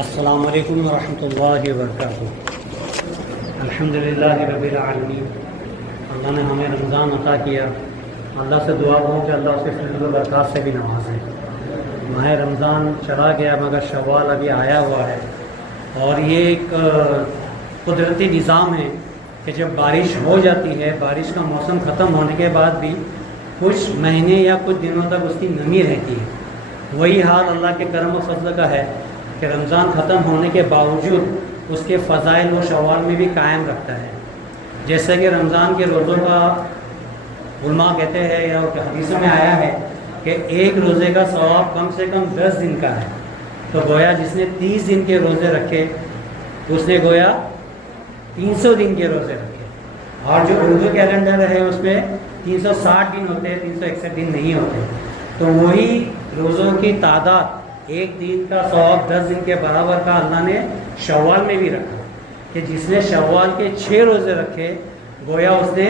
السلام علیکم ورحمۃ اللہ وبرکاتہ۔ الحمدللہ رب العالمین، اللہ نے ہمیں رمضان عطا کیا۔ اللہ سے دعا ہو کہ اللہ اس کے فضل و برکات سے بھی نوازے۔ ماہ رمضان چلا گیا مگر شوال ابھی آیا ہوا ہے، اور یہ ایک قدرتی نظام ہے کہ جب بارش ہو جاتی ہے، بارش کا موسم ختم ہونے کے بعد بھی کچھ مہینے یا کچھ دنوں تک اس کی نمی رہتی ہے۔ وہی حال اللہ کے کرم و فضل کا ہے کہ رمضان ختم ہونے کے باوجود اس کے فضائل و شوال میں بھی قائم رکھتا ہے۔ جیسے کہ رمضان کے روزوں کا علماء کہتے ہیں یا حدیثوں میں آیا ہے کہ ایک روزے کا ثواب کم سے کم 10 دن کا ہے۔ تو گویا جس نے 30 دن کے روزے رکھے اس نے گویا 300 دن کے روزے رکھے، اور جو اردو کیلنڈر ہے اس میں 360 دن ہوتے ہیں، 361 دن نہیں ہوتے۔ تو وہی روزوں کی تعداد ایک دن کا ثواب 10 دن کے برابر کا اللہ نے شوال میں بھی رکھا، کہ جس نے شوال کے 6 روزے رکھے گویا اس نے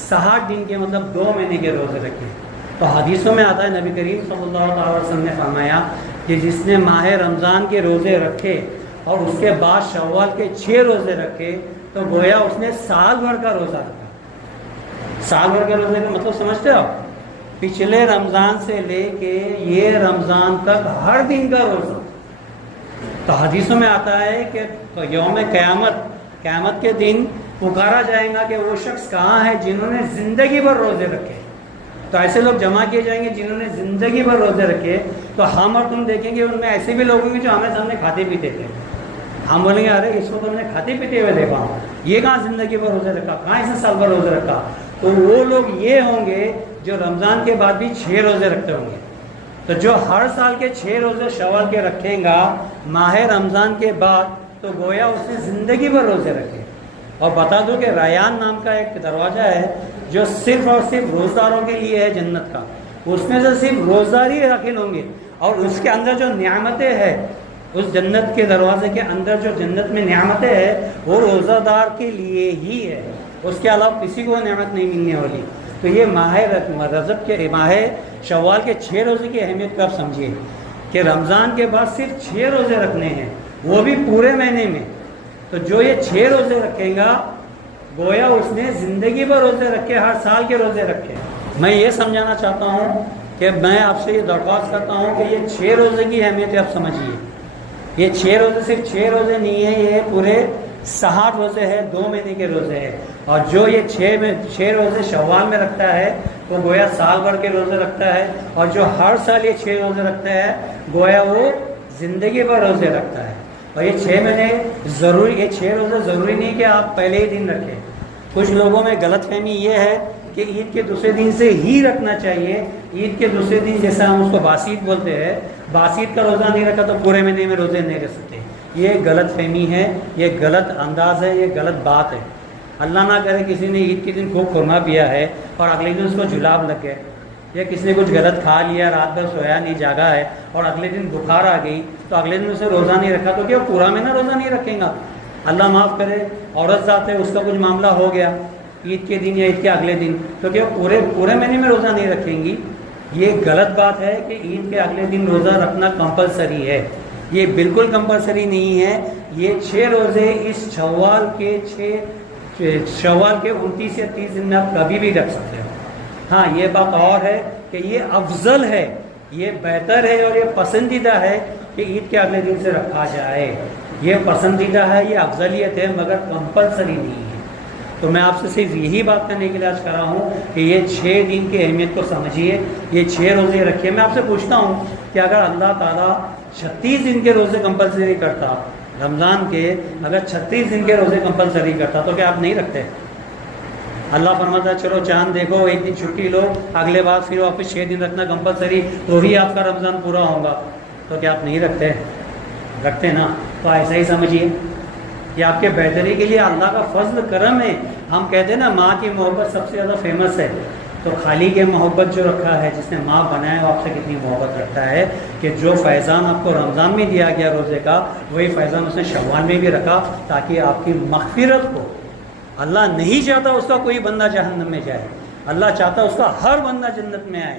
60 دن کے مطلب 2 مہینے کے روزے رکھے۔ تو حدیثوں میں آتا ہے نبی کریم صلی اللہ علیہ وسلم نے فرمایا کہ جس نے ماہ رمضان کے روزے رکھے اور اس کے بعد شوال کے 6 روزے رکھے تو گویا اس نے سال بھر کا روزہ رکھا۔ سال بھر کے روزے کا مطلب سمجھتے ہو؟ پچھلے رمضان سے لے کے یہ رمضان تک ہر دن کا روزہ۔ تو حدیثوں میں آتا ہے کہ یوم قیامت کے دن پکارا جائے گا کہ وہ شخص کہاں ہے جنہوں نے زندگی بھر روزے رکھے۔ تو ایسے لوگ جمع کیے جائیں گے جنہوں نے زندگی بھر روزے رکھے۔ تو ہم اور تم دیکھیں گے ان میں ایسے بھی لوگ ہوں گے جو ہمیں سامنے کھاتے پیتے تھے، ہم بولیں گے ارے اس کو تو ہم نے کھاتے پیتے ہوئے دیکھا ہوں، یہ کہاں زندگی بھر روزے رکھا، کہاں اس نے سال بھر روزے رکھا۔ تو وہ لوگ یہ ہوں گے جو رمضان کے بعد بھی 6 روزے رکھتے ہوں گے۔ تو جو ہر سال کے 6 روزے شوال کے رکھیں گا ماہ رمضان کے بعد تو گویا اس نے زندگی بھر روزے رکھے۔ اور بتا دو کہ ریان نام کا ایک دروازہ ہے جو صرف اور صرف روزداروں کے لیے ہے جنت کا، اس میں سے صرف روزدار ہی داخل ہوں گے، اور اس کے اندر جو نعمتیں ہیں، اس جنت کے دروازے کے اندر جو جنت میں نعمتیں ہیں وہ روزہ دار کے لیے ہی ہے، اس کے علاوہ کسی کو نعمت نہیں ملنے والی۔ تو یہ ماہ رجب کے ماہ شوال کے 6 روزے کی اہمیت کو آپ سمجھیے کہ رمضان کے بعد صرف 6 روزے رکھنے ہیں، وہ بھی پورے مہینے میں۔ تو جو یہ 6 روزے رکھے گا گویا اس نے زندگی بھر روزے رکھے، ہر سال کے روزے رکھے۔ میں یہ سمجھانا چاہتا ہوں کہ میں آپ سے یہ درخواست کرتا ہوں کہ یہ 6 روزے کی اہمیت آپ سمجھیے۔ یہ 6 روزے صرف 6 روزے نہیں ہیں، یہ پورے 60 روزے ہیں، 2 مہینے کے روزے ہیں۔ اور جو یہ 6 روزے شوال میں رکھتا ہے وہ گویا سال بھر کے روزے رکھتا ہے، اور جو ہر سال یہ 6 روزے رکھتا ہے گویا وہ زندگی بھر روزے رکھتا ہے۔ اور یہ 6 مہینے یہ 6 روزے ضروری نہیں کہ آپ پہلے ہی دن رکھیں۔ کچھ لوگوں میں غلط فہمی یہ ہے کہ عید کے دوسرے دن سے ہی رکھنا چاہیے، عید کے دوسرے دن جیسا ہم اس کو باسید بولتے ہیں، باسید کا روزہ نہیں رکھا تو پورے مہینے میں روزے نہیں رکھ سکتے۔ یہ غلط فہمی ہے، یہ غلط انداز ہے، یہ غلط بات ہے۔ اللہ نہ کرے کسی نے عید کے دن خوب خورما پیا ہے اور اگلے دن اس کو جلاب لگ گئے، یا کسی نے کچھ غلط کھا لیا، رات بھر سویا نہیں، جاگا ہے، اور اگلے دن بخار آ گئی تو اگلے دن اسے روزہ نہیں رکھا، تو کیا وہ پورا مہینہ روزہ نہیں رکھیں گا؟ اللہ معاف کرے، عورت ذات ہے، اس کا کچھ معاملہ ہو گیا عید کے دن یا عید کے اگلے دن، تو کیا پورے مہینے میں روزہ نہیں رکھیں گی؟ یہ غلط بات ہے کہ عید کے اگلے دن روزہ رکھنا کمپلسری ہے، یہ بالکل کمپلسری نہیں ہے۔ یہ 6 روزے اس شوال کے 29 یا 30 دن میں آپ کبھی بھی رکھ سکتے ہو۔ ہاں یہ بات اور ہے کہ یہ افضل ہے، یہ بہتر ہے اور یہ پسندیدہ ہے کہ عید کے اگلے دن سے رکھا جائے، یہ پسندیدہ ہے، یہ افضلیت ہے، مگر کمپلسری نہیں ہے۔ تو میں آپ سے صرف یہی بات کرنے کے لیے آج کر رہا ہوں کہ یہ 6 دن کی اہمیت کو سمجھیے، یہ 6 روزے رکھیے۔ میں آپ سے پوچھتا ہوں کہ اگر اللہ تعالیٰ 36 دن کے روزے کمپلسری کرتا، رمضان کے اگر 36 دن کے روزے کمپلسری کرتا تو کیا آپ نہیں رکھتے؟ اللہ فرماتا ہے چلو چاند دیکھو، ایک دن چھٹی لو، اگلے بار پھر واپس 6 دن رکھنا کمپلسری، تو ہی آپ کا رمضان پورا ہوگا، تو کیا آپ نہیں رکھتے؟ رکھتے نا۔ تو ایسا ہی سمجھیے، یہ آپ کے بہتری کے لیے اللہ کا فضل کرم ہے۔ ہم کہتے ہیں نا ماں کی محبت سب سے زیادہ فیمس ہے، تو خالق محبت جو رکھا ہے، جس نے ماں بنایا وہ آپ سے کتنی محبت رکھتا ہے کہ جو فیضان آپ کو رمضان میں دیا گیا روزے کا، وہی فیضان اس نے شوال میں بھی رکھا تاکہ آپ کی مغفرت ہو۔ اللہ نہیں چاہتا اس کا کوئی بندہ جہنم میں جائے، اللہ چاہتا اس کا ہر بندہ جنت میں آئے۔